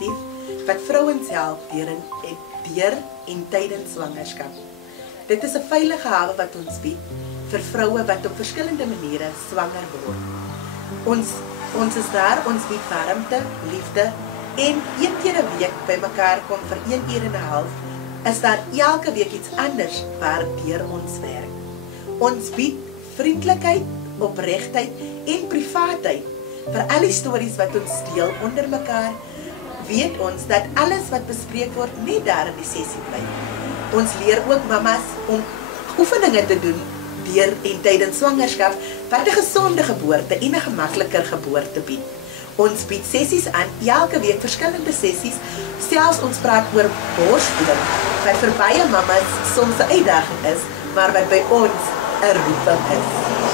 inisiatief wat vrouens help deur en tydens swangerskap. Dit is 'n veilige hawe wat ons bied vir vroue wat op verskillende maniere swanger word. Ons is daar, ons bied warmte, liefde en een keer 'n week by mekaar kom vir 1 uur en 'n half, is daar elke week iets anders waardeur ons werk. Ons bied vriendelikheid, opregtheid en privaatheid vir al die stories wat ons deel onder mekaar. Weet ons dat alles wat bespreek word net daar in die sessie bly. Ons leer ook mamas om oefeninge te doen deur en tydens swangerskap wat 'n gesonde geboorte en 'n gemakliker geboorte bied. Ons bied sessies aan, elke week verskillende sessies, selfs ons praat oor borsvoeding, wat vir baie mamas soms 'n uitdaging is, maar wat by ons 'n roeping is.